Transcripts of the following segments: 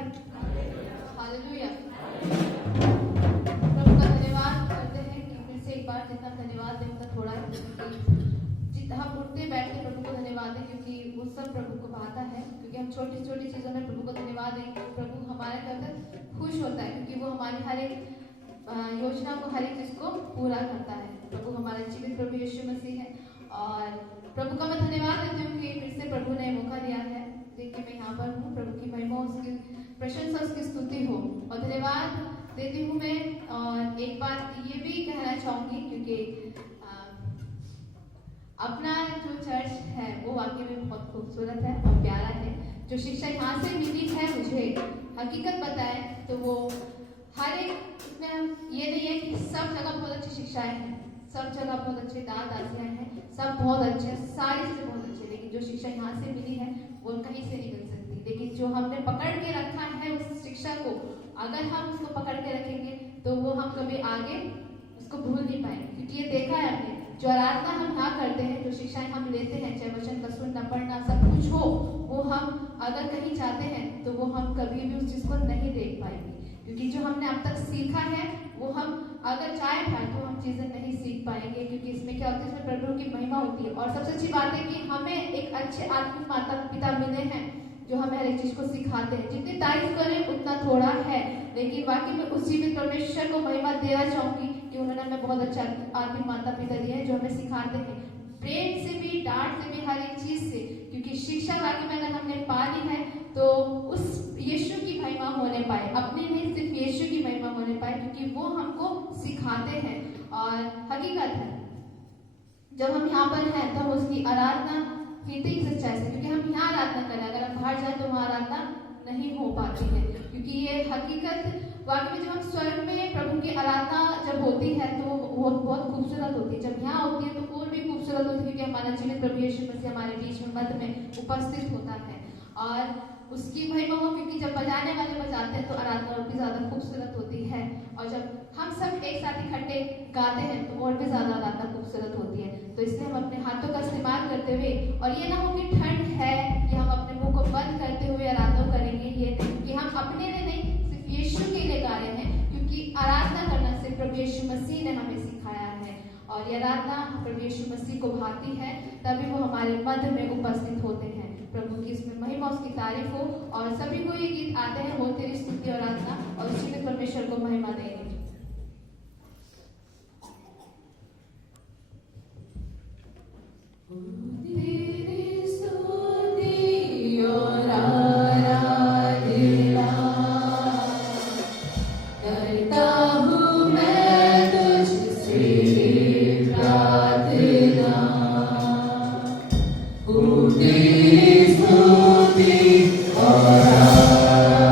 Hallelujah. प्रभु का धन्यवाद करते हैं कि फिर से एक बार जितना धन्यवाद दें उतना थोड़ा है, जितना हम उठते बैठते प्रभु को धन्यवाद दें क्योंकि वो सब प्रभु को भाता है। क्योंकि हम छोटी छोटी चीजों में प्रभु को धन्यवाद दें तो प्रभु हमारे अंदर खुश होता है, क्योंकि वो हमारी हर एक योजना को, हर एक चीज को पूरा करता है। प्रभु हमारे जीवित प्रभु यीशु मसीह है और प्रभु का मैं धन्यवाद देती हूँ कि फिर से प्रभु ने मौका दिया है। देखिए मैं यहाँ पर हूँ, प्रभु की महिमा, उसकी प्रशंसा, उसकी स्तुति हो और धन्यवाद देती हूँ मैं। और एक बात ये भी कहना चाहूंगी क्योंकि अपना जो चर्च है वो वाकई में बहुत खूबसूरत है और प्यारा है। जो शिक्षा यहाँ से मिली है मुझे, हकीकत बताए तो वो हर एक, ये नहीं है कि सब जगह बहुत अच्छी शिक्षाएं हैं, सब जगह बहुत अच्छे दासियां हैं, सब बहुत अच्छे, सारी चीजें बहुत अच्छी, लेकिन जो शिक्षा यहाँ से मिली है वो कहीं से नहीं मिल सकती। लेकिन जो हमने पकड़ के रखा है उस शिक्षा को, अगर हम उसको पकड़ के रखेंगे तो वो हम कभी आगे उसको भूल नहीं पाएंगे। क्योंकि ये देखा है हमने, जो आराधना हम यहाँ करते हैं, जो शिक्षाएं हम लेते हैं, चाहे वचन का सुनना पढ़ना सब कुछ हो, वो हम अगर कहीं जाते हैं तो वो हम कभी भी उस चीज को नहीं देख पाएंगे। क्योंकि जो हमने अब तक सीखा है वो हम अगर चाहे तो हम चीजें नहीं सीख पाएंगे। क्योंकि इसमें क्या होता है, इसमें प्रभु की महिमा होती है। और सबसे अच्छी बात है कि हमें एक अच्छे आत्मिक माता पिता मिले हैं जो हमें हर एक चीज को सिखाते हैं। जितनी तारीफ करें उतना थोड़ा है, लेकिन बाकी मैं उस जीवित परमेश्वर को महिमा देना चाहूंगी कि उन्होंने हमें बहुत अच्छा आत्मिक माता पिता दिए हैं जो हमें सिखाते हैं, प्रेम से भी, डांट से भी, हर एक चीज से। क्योंकि शिक्षा वाकई में अगर हमने पा ली है तो उस यीशु की महिमा होने पाए, अपने नहीं सिर्फ यीशु की महिमा होने पाए, क्योंकि वो हमको सिखाते हैं। और हकीकत है जब हम यहाँ पर हैं तो हम उसकी आराधना ही सच्चाई से, क्योंकि हम यहाँ आराधना करें, अगर हम बाहर जाए तो वहाँ आराधना नहीं हो पाती है। क्योंकि ये हकीकत वाकई में जब हम स्वर्ग में प्रभु की आराधना जब होती है तो वो बहुत खूबसूरत होती है। जब यहाँ होती है तो और भी खूबसूरत होती है, क्योंकि हमारा जीवित प्रभु यीशु मसीह हमारे बीच में मध्य में उपस्थित होता है और उसकी महिमा हो। क्योंकि जब बजाने वाले बजाते हैं तो आराधना और भी ज्यादा खूबसूरत होती है, और जब हम सब एक साथ इकट्ठे गाते हैं तो और भी ज्यादा आराधना खूबसूरत होती है। तो इसलिए हम अपने हाथों का इस्तेमाल करते हुए, और ये ना हो कि ठंड है कि हम अपने मुंह को बंद करते हुए आराधना करेंगे, ये कि हम अपने लिए नहीं सिर्फ यीशु के लिए गा रहे हैं। क्योंकि आराधना करना सिर्फ प्रभु यीशु मसीह ने हमें सिखाया है और ये आराधना प्रभु यीशु मसीह को भाती है, तभी वो हमारे मध्य में उपस्थित होते हैं। प्रभु की इसमें महिमा, उसकी तारीफ हो। और सभी को ये गीत आते हैं, हो तेरी स्तुति और आराधना, और उसी में परमेश्वर को महिमा देंगे। तेरी स्तुति और आराधना करता हूँ मैं तुझसे प्रार्थना, तेरी स्तुति और आराधना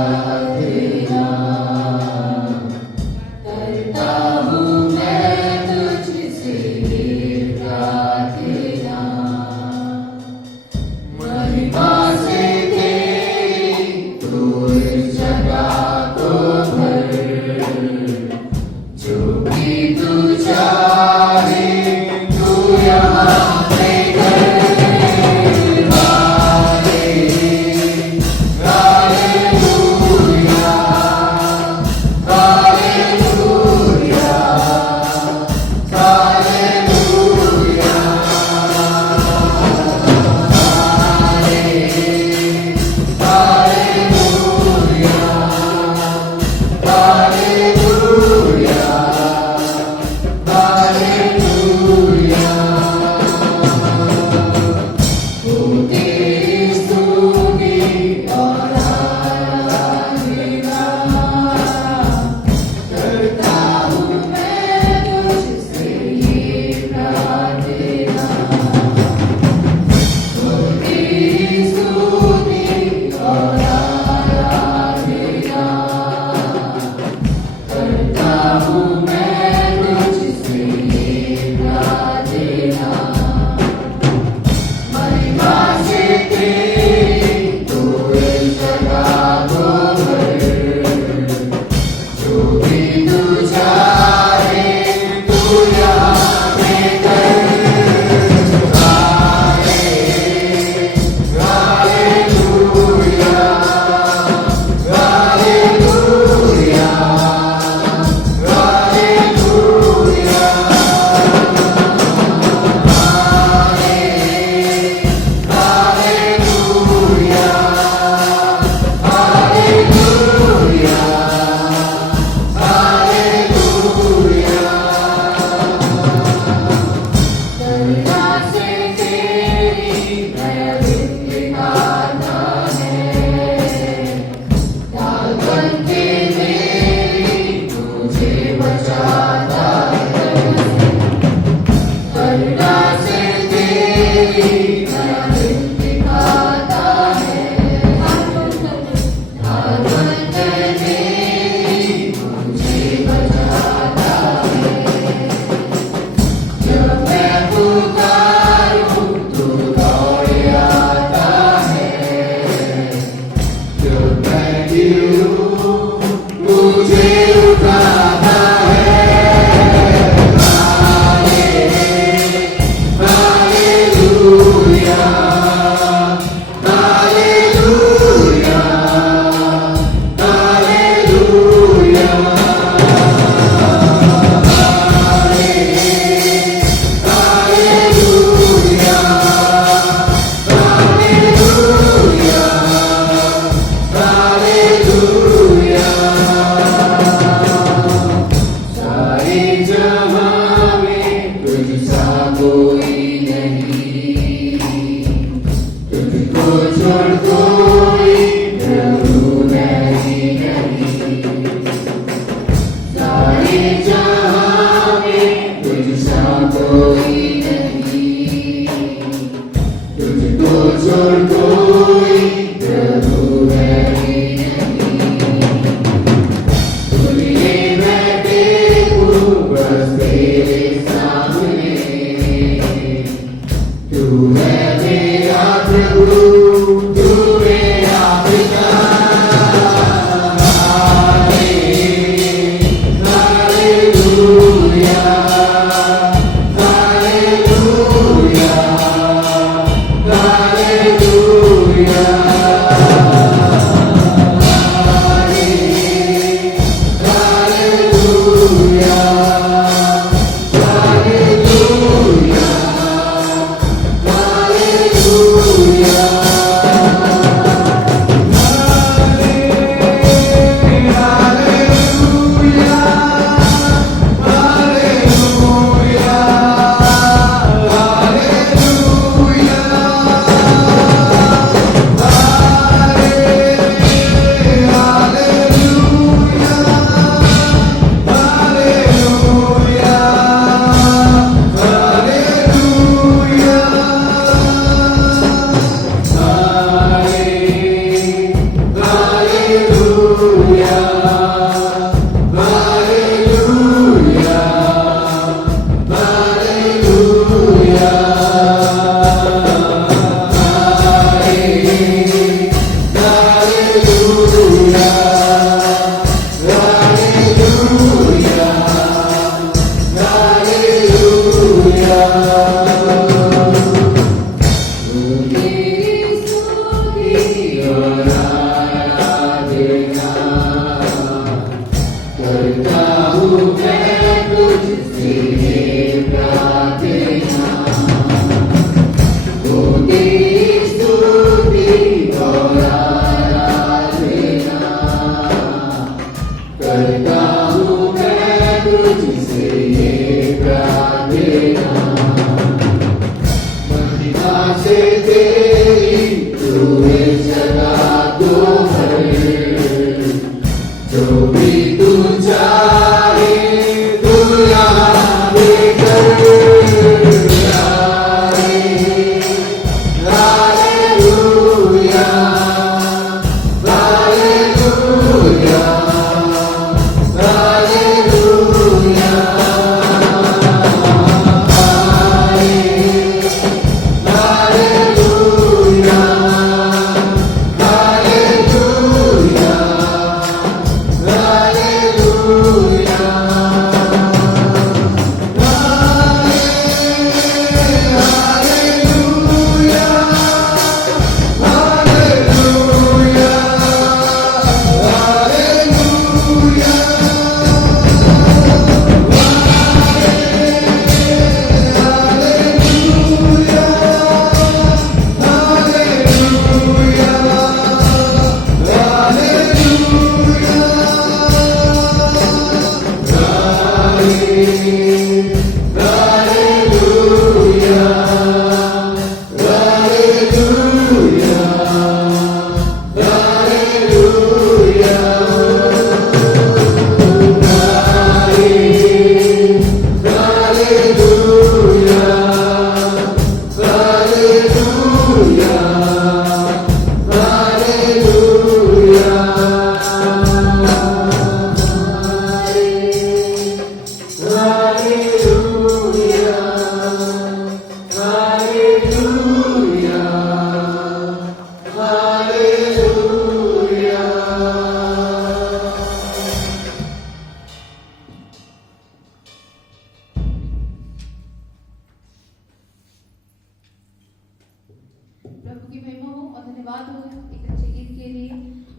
प्रभु की महिमा हो और धन्यवाद हो एक अच्छे गीत के लिए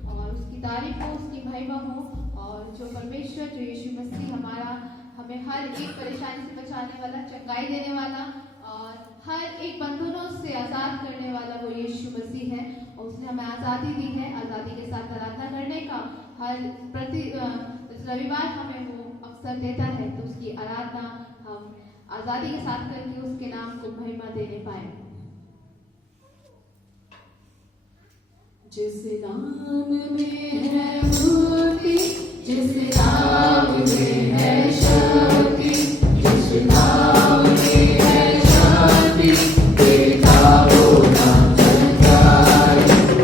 और उसकी तारीफ हो, उसकी महिमा हो। और जो परमेश्वर, जो यीशु मसीह हमारा, हमें हर एक परेशानी से बचाने वाला, चंगाई देने वाला और हर एक बंधनों से आज़ाद करने वाला वो यीशु मसीह है। और उसने हमें आज़ादी दी है, आज़ादी के साथ आराधना करने का हर रविवार हमें वो अवसर देता है। तो उसकी आराधना हम आज़ादी के साथ करके उसके नाम को महिमा देने पाए। जिस नाम में है मुक्ति, जिस नाम में है शक्ति, जिस नाम में है शांति, तेरा वो नाम चमत्कार।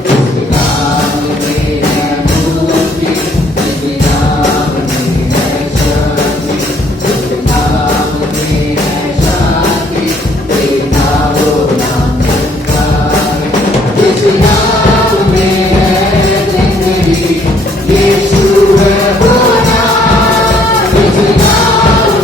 जिस नाम में है मुक्ति, जिस नाम में है शक्ति, जिस नाम में है शांति, तेरा वो नाम चमत्कार। जिस नाम में है जिंदगी, यीशु है वो नाम। जिस नाम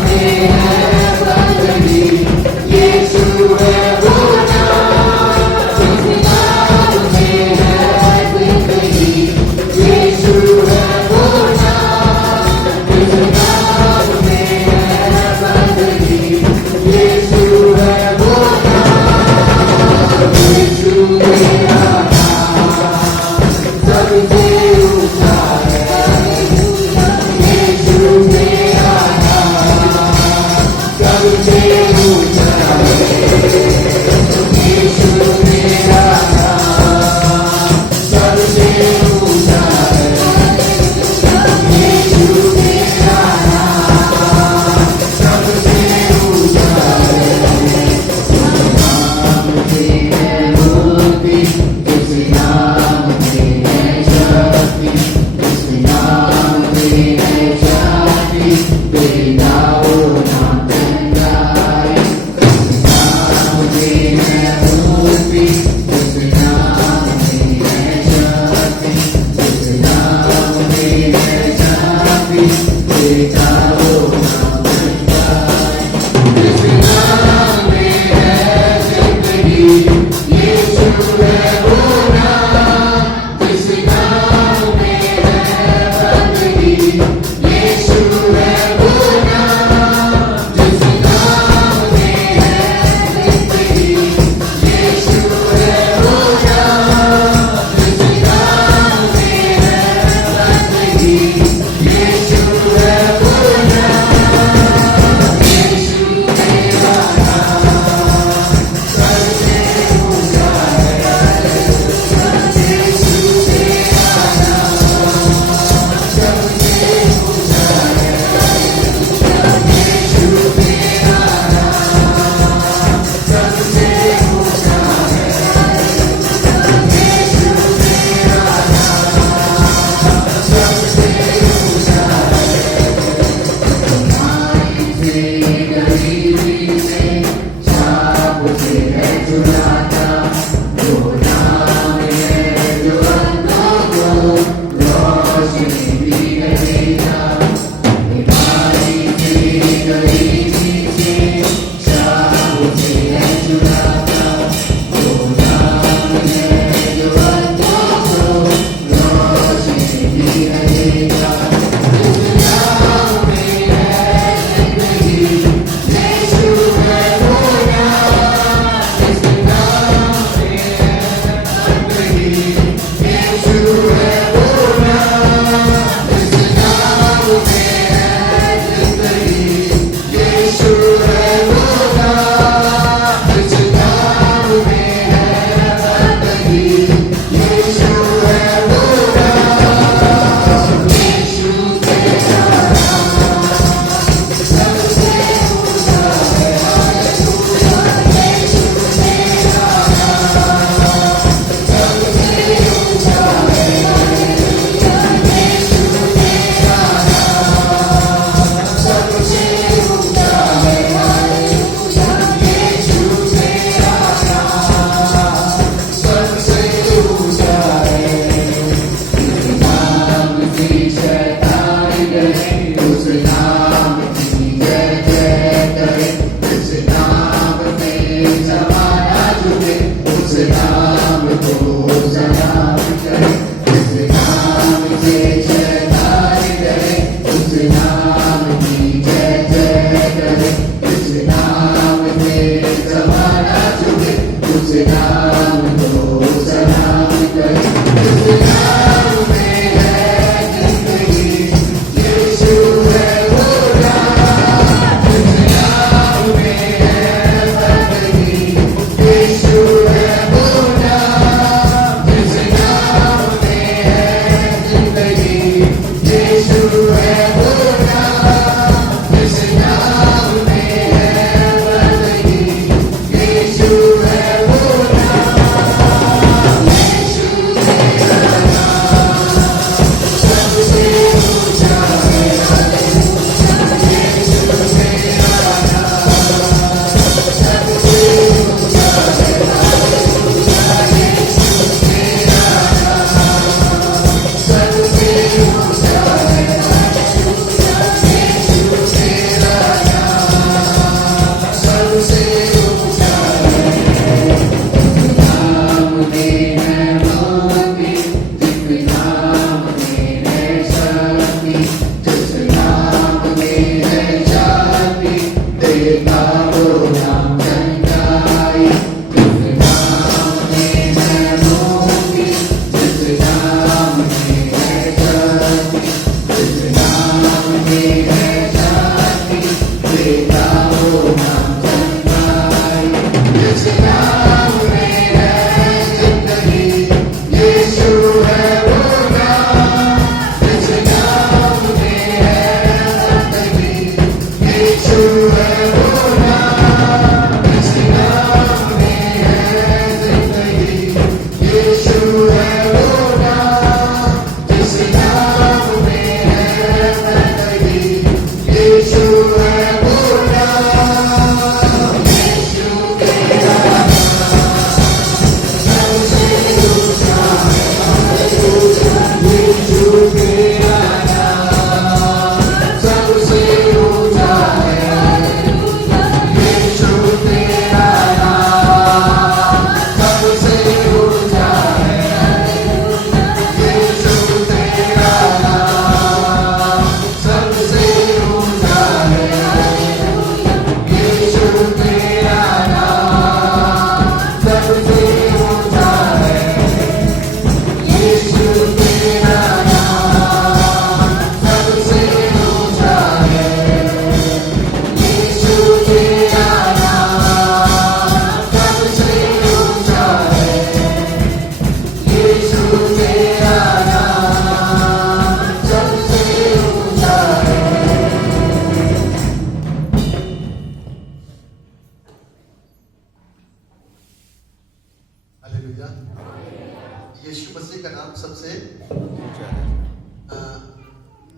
यीशु मसीह का नाम सबसे ऊंचा है।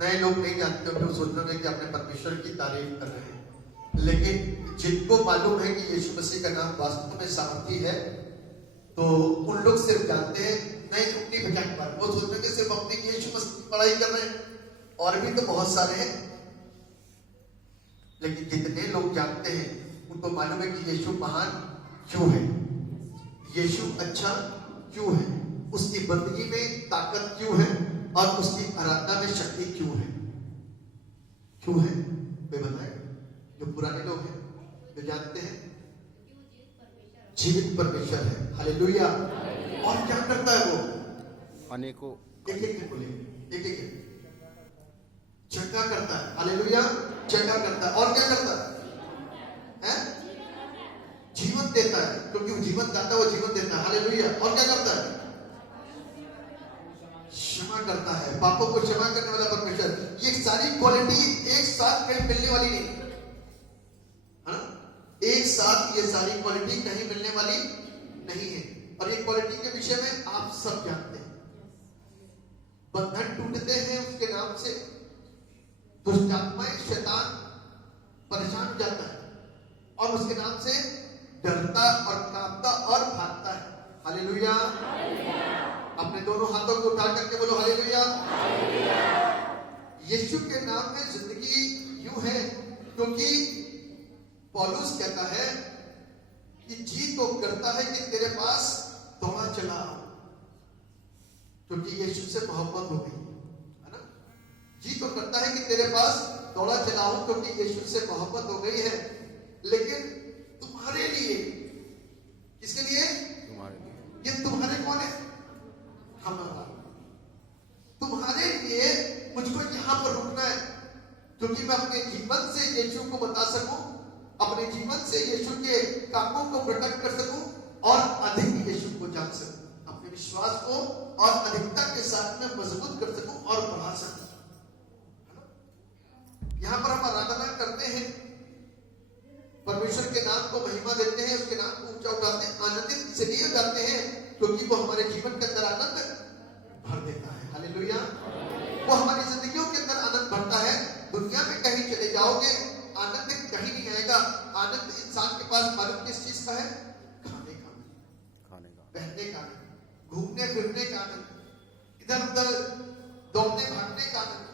नए लोग नहीं जानते होंगे, वो सोच रहे हैं कि अपने परमेश्वर की तारीफ कर रहे हैं, लेकिन जिनको मालूम है कि यीशु मसीह का नाम वास्तव में सामर्थी है, तो उन लोग सिर्फ जानते हैं नहीं अपनी भजन पर, वो सोच रहे हैं कि सिर्फ अपनी यीशु मसीह की पढ़ाई कर रहे हैं, और भी तो बहुत सारे हैं। लेकिन जितने लोग जानते हैं उनको मालूम है कि यीशु महान क्यों है, यीशु अच्छा क्यों है, उसकी बंदगी में ताकत क्यों है, और उसकी आराधना में शक्ति क्यों है। क्यों है कोई बताए? जो पुराने लोग हैं, जो जानते हैं जीवित परमेश्वर है। हालेलुया। और क्या करता है वो? अनेकों एक एक बोले, एक एक चंगा करता है। हालेलुया। चंगा करता है, और क्या करता है? जीवन देता है, क्योंकि वो जीवन दाता, वो जीवन देता है। हालेलुया। और क्या करता है? क्षमा करता है, पापों को क्षमा करने वाला परमेश्वर। ये सारी क्वालिटी एक साथ कहीं मिलने वाली नहीं है ना, एक साथ ये सारी क्वालिटी कहीं मिलने वाली नहीं है। और ये क्वालिटी के विषय में आप सब जानते हैं। बंधन टूटते हैं उसके नाम से, दुष्ट आत्माएं, शैतान परेशान हो जाता है, और उसके नाम से डरता और कांपता और भागता है। हालेलुया। अपने दोनों हाथों को उठा करके बोलो हालेलुया। यीशु के नाम में जिंदगी यूं है, क्योंकि पौलुस कहता है कि जी तो करता है कि तेरे पास दौड़ा चला, क्योंकि यीशु से मोहब्बत हो गई है ना। जी तो करता है कि तेरे पास दौड़ा चला हूं क्योंकि यीशु से मोहब्बत हो गई है, लेकिन तुम्हारे लिए, किसके लिए? तुम्हारे लिए। ये तुम्हारे कौन है? हमारा। तुम्हारे लिए मुझको यहां पर रुकना है क्योंकि मैं अपने जीवन से यीशु को बता सकूं, अपने जीवन से यीशु के कामों को प्रकट कर सकूं और अधिक यीशु को जान सकूं, अपने विश्वास को और अधिकता के साथ में मजबूत कर सकूं और बढ़ा सकूं, है ना। यहां पर हम आराधना करते हैं, परमेश्वर के नाम को महिमा देते हैं, उसके नाम को ऊंचा उठाते हैं, आनंदित इसलिए जाते हैं क्योंकि वो हमारे जीवन के अंदर आनंद भर देता है। हालेलुया। वो हमारी जिंदगियों के अंदर आनंद भरता है। दुनिया में कहीं चले जाओगे आनंद कहीं नहीं आएगा। आनंद इंसान के पास मालूम किस चीज का है? खाने का, पहनने का, घूमने फिरने का आनंद, इधर उधर दौड़ने भागने का आनंद,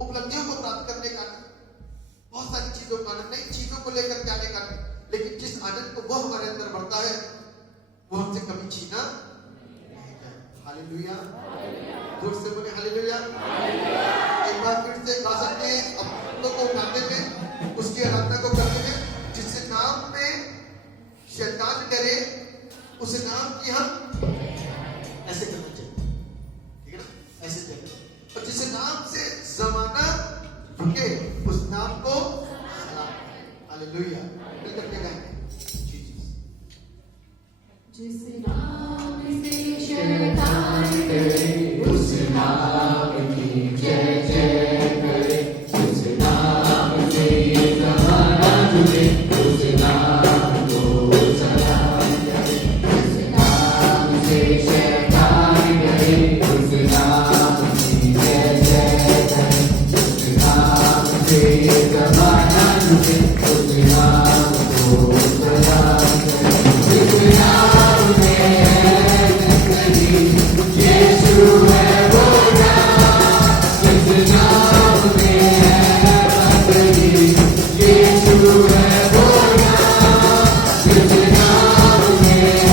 उपलब्धियों को प्राप्त करने का आनंद, बहुत सारी चीजों का आनंद, नई चीजों को लेकर जाने का आनंद। लेकिन जिस आनंद को वो हमारे अंदर बढ़ता है वो हमसे कभी छीना नहीं जाए। हालेलुया। जोर से बोले हालेलुया। एक बार फिर से गा सकते हैं अपनों को उठाते हुए, उसकी आराधना को करते हुए। जिस नाम में शैतान करे उस नाम की हम ऐसे करना चाहिए, ठीक है ना, ऐसे चले। और जिस नाम से जमाना झुके उस नाम को सलाम। हालेलुया। मिलकर के गाएंगे। जिस नाम से शैतान करे उस नाम की जय जय करे, जिस नाम से जमाना झुके उस नाम को सलाम करे, जिस नाम से शैतान करे उस नाम की जय जय करे, जिस नाम से जमाना झुके उस नाम को सलाम करे। जिस नाम में है जिंदगी यीशु है वो नाम, जिस नाम में है बंदगी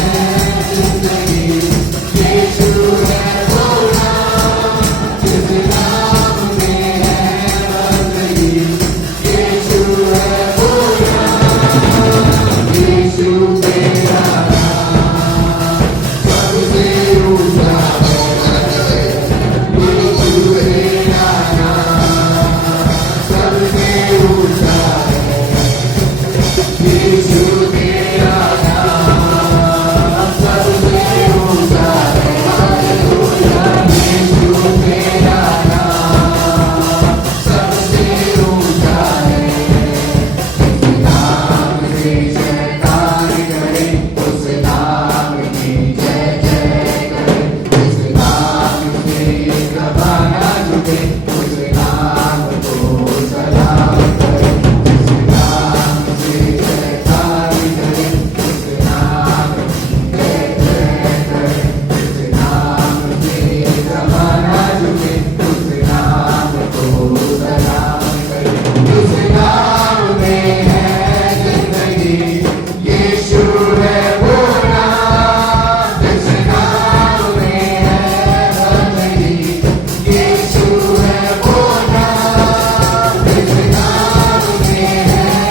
यीशु है वो नाम, जिस नाम में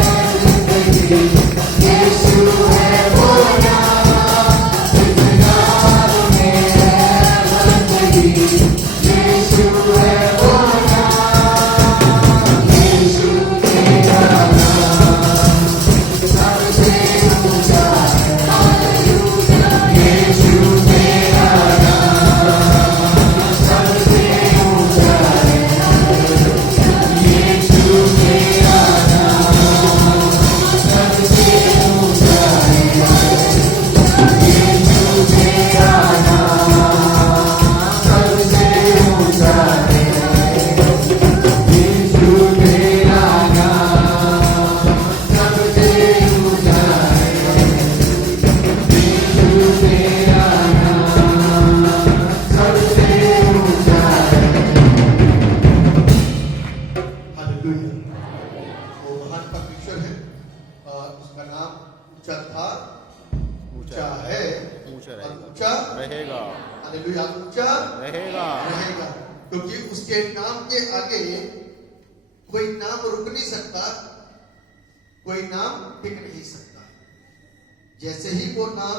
है जिंदगी यीशु है वो नाम, जिस नाम में है बंदगी यीशु है वो नाम। यीशु तेरा ऊंचा रहेगा। हालेलुया, ऊंचा रहेगा। रहेगा, क्योंकि उसके नाम के आगे कोई नाम रुक नहीं सकता, कोई नाम टिक नहीं सकता। जैसे ही वो नाम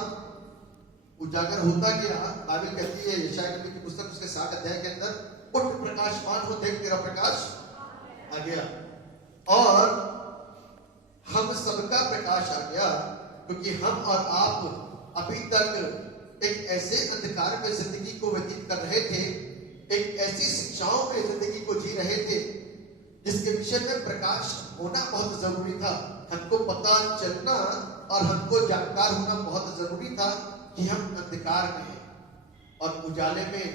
उजागर होता गया, बाइबल कहती है यशायाह नबी की पुस्तक उसके 60 अध्याय के अंदर, उठ प्रकाशमान हो, देख तेरा प्रकाश आ गया। और हम सबका प्रकाश आ गया, क्योंकि हम और आप अभी तक एक ऐसे अंधकार में जिंदगी को व्यतीत कर रहे थे, एक ऐसी शिक्षाओं में जिंदगी को जी रहे थे जिसके विषय में प्रकाश होना बहुत जरूरी था। हमको पता चलना और हमको जानकार होना बहुत जरूरी था कि हम अंधकार में हैं और उजाले में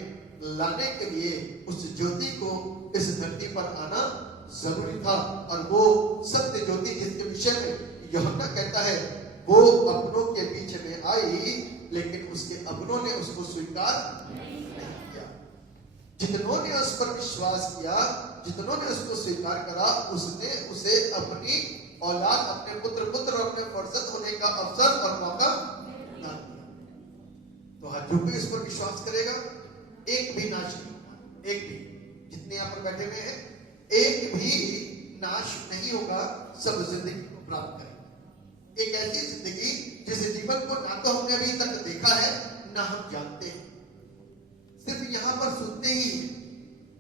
लाने के लिए उस ज्योति को इस धरती पर आना जरूरी था। और वो सत्य ज्योति जिसके विषय में यूहन्ना कहता है, वो अपनों के बीच में आई, लेकिन उसके अपनों ने उसको स्वीकार नहीं किया। जितनों ने उस पर विश्वास किया, जितनों ने उसको स्वीकार करा, उसने उसे अपनी औलाद, अपने पुत्र और अपने फर्जंद होने का अवसर और मौका दान दिया। तो हर जो भी इस पर विश्वास करेगा, एक भी नाश नहीं होगा, एक भी, जितने यहाँ पर बैठे हुए हैं, एक भी नाश नहीं होगा, सब जिंदगी को प्राप्त करेंगे। एक ऐसी जिंदगी जिस जीवन को ना तो हमने अभी तक देखा है, ना हम जानते हैं, सिर्फ यहाँ पर सुनते ही,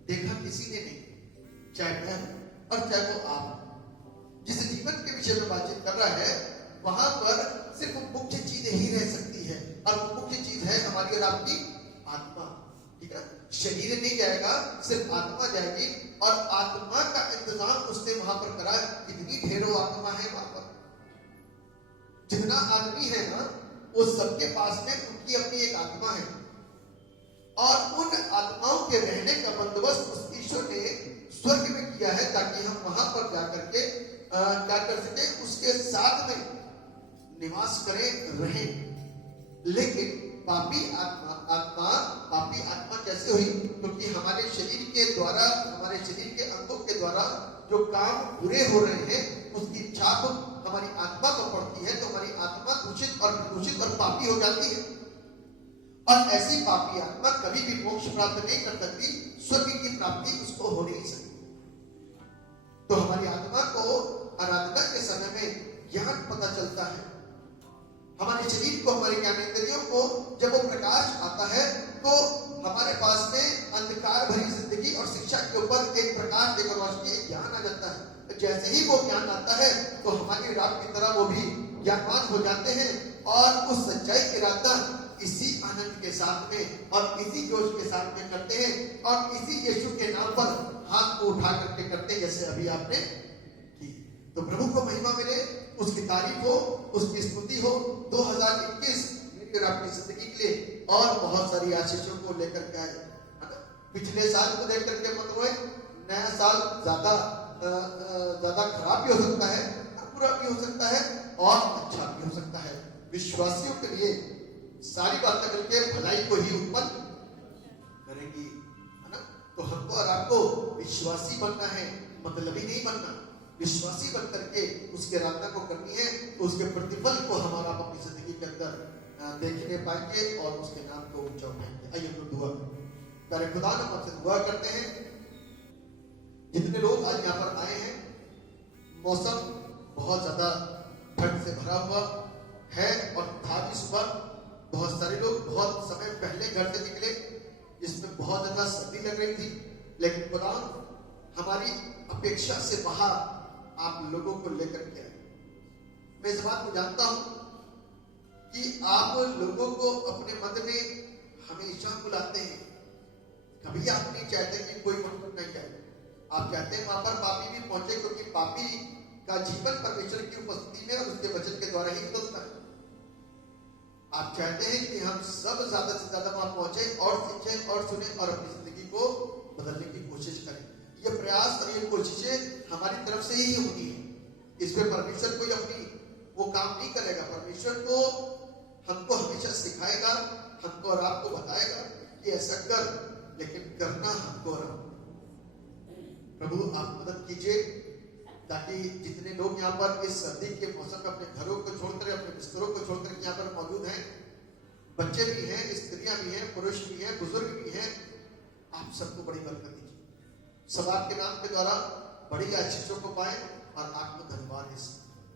देखा किसी ने नहीं, चाहे मैं और चाहे वो आप। जिस जीवन के विषय में बातचीत कर रहा है, वहां पर सिर्फ मुख्य चीज ही रह सकती है, और मुख्य चीज है हमारी और आपकी आत्मा। ठीक है, शरीर नहीं जाएगा, सिर्फ आत्मा जाएगी, और आत्मा का इंतजाम उसने वहां पर करा। कितनी ढेरों आत्मा है वहां पर, जितना आदमी है ना, वो सबके पास में उनकी अपनी एक आत्मा है, और उन आत्माओं के रहने का बंदोबस्त उस ईश्वर ने स्वर्ग में किया है, ताकि हम वहां पर जाकर के क्या कर सके, उसके साथ में निवास करें, रहें। लेकिन पापी आत्मा कैसे हुई? क्योंकि हमारे शरीर के द्वारा, हमारे शरीर के अंगों के द्वारा जो काम बुरे हो रहे हैं, उसकी छाप हमारी आत्मा को पड़ती है, तो हमारी आत्मा दूषित और पापी हो जाती है। और ऐसी पापी आत्मा कभी भी मोक्ष प्राप्त नहीं कर सकती, स्वर्ग की प्राप्ति उसको हो नहीं सकती। तो हमारी आत्मा को आराधना के समय में ज्ञान पता चलता है, हमारे शरीर को, हमारे ज्ञानेंद्रियों को जब वो प्रकाश आता है, तो हमारे पास में अंधकार भरी जिंदगी और शिक्षा के ऊपर एक प्रकाश, एक रोशनी, एक ज्ञान आ जाता है। जैसे ही वो ज्ञान आता है, तो हमारी रात की तरह वो भी ज्ञानवान हो जाते हैं, और उस सच्चाई की रास्ता इसी आनंद के साथ में और इसी जोश के साथ में करते हैं, और इसी यीशु के नाम पर हाथ को उठा करके करते, जैसे अभी आपने की। तो प्रभु को महिमा मिले, उसकी तारीफ हो, उसकी स्तुति हो। 2021 मेरी और आपकी जिंदगी के लिए और बहुत सारी आशीषों को लेकर के आए, है ना। पिछले साल को देख करके मत रोए, नया साल ज्यादा खराब भी हो सकता है, बुरा भी हो सकता है, और अच्छा भी हो सकता है। विश्वासियों के लिए सारी बातें मिलकर भलाई को ही उत्पन्न करेंगी, है ना। तो हमको और आपको विश्वासी बनना है, मतलब ही नहीं बनना। विश्वासी बन करके उसके आराधना को करनी है, तो उसके प्रतिफल को हमारा अपनी जिंदगी के अंदर देखने पाएंगे और उसके नाम को ऊंचा उठाएंगे। आइए हम दुआ करें। खुदा हम आपसे दुआ करते हैं, जितने लोग आज यहाँ पर आए हैं, मौसम बहुत ज्यादा ठंड से भरा हुआ है, और था भी सुबह। बहुत सारे लोग बहुत समय पहले घर से निकले, जिसमें बहुत ज्यादा सर्दी लग रही थी, लेकिन खुदा हमारी अपेक्षा से बाहर आप लोगों को लेकर के आए। मैं इस बात को जानता हूं कि आप लोगों को अपने मत में हमेशा बुलाते हैं। कभी आप नहीं चाहते कि कोई मत नहीं जाए, आप चाहते हैं वहां पर पापी भी पहुंचे, क्योंकि पापी का जीवन परमेश्वर की उपस्थिति में और उसके वचन के द्वारा ही बदलता है। आप चाहते हैं कि हम सब ज्यादा से ज्यादा वहां पहुंचे और सीखें और सुने और अपनी जिंदगी को बदलने की कोशिश करें। ये प्रयास और ये कोशिशें हमारी तरफ से ही होनी है। इसमें परमेश्वर कोई अपनी वो काम नहीं करेगा। परमेश्वर को हमको हमेशा सिखाएगा, हमको और आपको बताएगा कि ऐसा कर, लेकिन करना हमको और प्रभु आप मदद कीजिए, ताकि जितने लोग यहाँ पर इस सर्दी के मौसम में अपने घरों को छोड़कर, अपने बिस्तरों को छोड़कर यहाँ पर मौजूद हैं, बच्चे भी हैं, स्त्रियां भी हैं, पुरुष भी हैं, बुजुर्ग भी हैं, आप सबको बड़ी बरकत दीजिए। सब आपके नाम के द्वारा बड़ी आशीषों को पाए और आपको धन्यवाद है।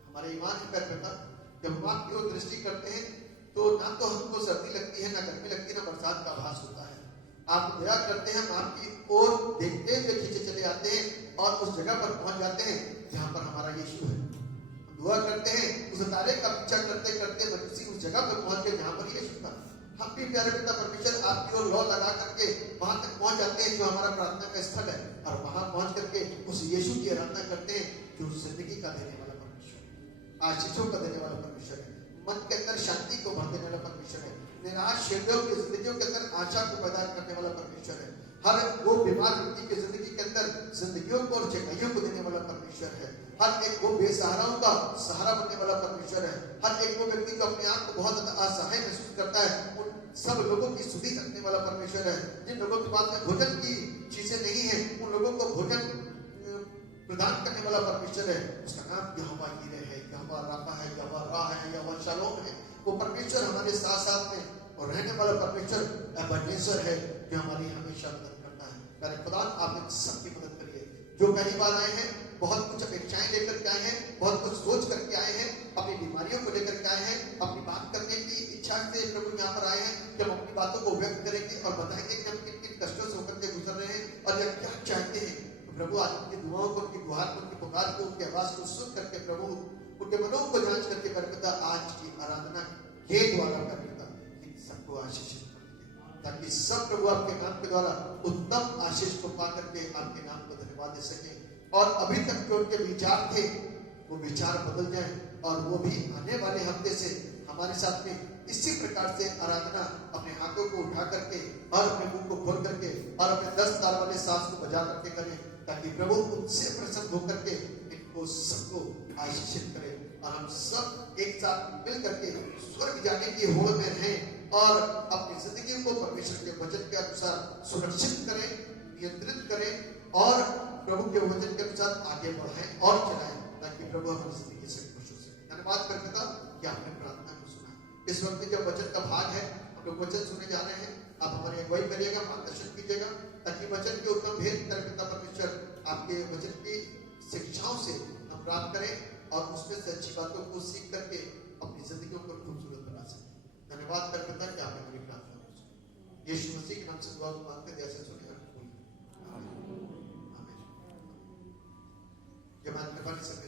हमारे ईमान है परमेश्वर, जब हम आपकी ओर दृष्टि करते हैं तो ना तो हमको सर्दी लगती है, ना गर्मी लगती है, ना बरसात का आभास होता है। आप दया करते हैं, हम आपकी ओर देखते हुए खींचे चले आते हैं और उस जगह पर पहुंच जाते हैं जहां पर हमारा यीशु है। दुआ करते हैं, उस तारे का पीछा करते करते उसी उस जगह पर पहुंच गए जहां पर यीशु था। हम भी प्यारे पिता परमेश्वर आपकी ओर लौ लगा करके वहां तक पहुंच जाते हैं जो हमारा प्रार्थना का स्थल है, और वहां पहुंच करके उस यीशु की आराधना करते हैं जो जिंदगी का देने वाला परमेश्वर है, आशीषों का देने वाला परमेश्वर है, मन के अंदर शांति को भर देने वाला परमेश्वर है, निराश हृदयों की जिंदगियों के अंदर आशा को पैदा करने वाला परमेश्वर है, हर वो बीमार व्यक्ति की जिंदगी के अंदर जिंदगियों को और चंगाइयों को देने वाला परमेश्वर है, हर एक वो बेसहाराओं का सहारा बनने वाला परमेश्वर है, हर एक वो व्यक्ति जो अपने आप को बहुत असहाय महसूस करता है उन सब लोगों की सुधि करने वाला परमेश्वर है, जिन लोगों के पास में भोजन की चीजें नहीं है उन लोगों को भोजन प्रदान करने वाला परमेश्वर है। उसका नाम यहोवा यीरे है, यहोवा राफा है, यहोवा राह है, यहोवा शालोम है। वो परमेश्वर हमारे साथ साथ में और रहने वाला परमेश्वर एबेनेजर है जो हमारी हमेशा मदद करता है। मेरे खुदा आप इन सबकी मदद करिए जो पहली बार आए हैं, बहुत कुछ अपेक्षाएं लेकर के आए हैं, बहुत कुछ सोच करके आए हैं, अपनी बीमारियों को लेकर के आए हैं, अपनी बात करने की इच्छा से प्रभु यहाँ पर आए हैं कि हम अपनी बातों को व्यक्त करेंगे और बताएंगे कि हम किन किन कष्टों से होकर के गुजर रहे हैं और यह क्या चाहते हैं। तो प्रभु आज उनकी दुआओं को, उनकी गुहार को, उनकी पुकार को, उनकी आवाज को सुन करके प्रभु उनके मनों को जांच करके परमेश्वर आज की आराधना के द्वारा परमेश्वर इन सबको आशीषित कर दीजिए, ताकि सब प्रभु आपके नाम के द्वारा उत्तम आशीष को पा करके आपके नाम को धन्यवाद दे सके और अभी तक जो उनके विचार थे वो विचार बदल जाए और वो भी आने वाले हफ्ते से हमारे साथ में इसी प्रकार से आराधना अपने हाथों को उठा करके और अपने मुंह को खोल करके और अपने 10 तार वाले सांस को बजा करके करें, ताकि प्रभु उनसे प्रसन्न होकर के इनको सबको आशीषित करे और हम सब एक साथ मिल करके स्वर्ग जाने की होड़ में रहें और अपनी जिंदगी को परमेश्वर के वचन के अनुसार सुरक्षित करें, नियंत्रित करें और प्रभु के वचन के अनुसार आगे बढ़ाएं और चलाएं, ताकि प्रभु हमारी जिंदगी से खुश हो सके। धन्यवाद करता कि आपने प्रार्थना को सुना। इस वक्त जब वचन का भाग है, हम लोग वचन सुनने जा रहे हैं, आप हमारी अगुवाई करिएगा, मार्गदर्शन कीजिएगा, ताकि वचन के उत्तम भेद पिता परमेश्वर आपके वचन की शिक्षाओं से हम प्राप्त करें और उसमें से अच्छी बातों को सीख करके अपनी जिंदगियों को खूबसूरत बना सकें। धन्यवाद करता कि आपने हमारी प्रार्थना को सुना। यीशु मसीह के नाम से दुआ मांगते हैं, जैसे सुने आमीन। जब कृपा से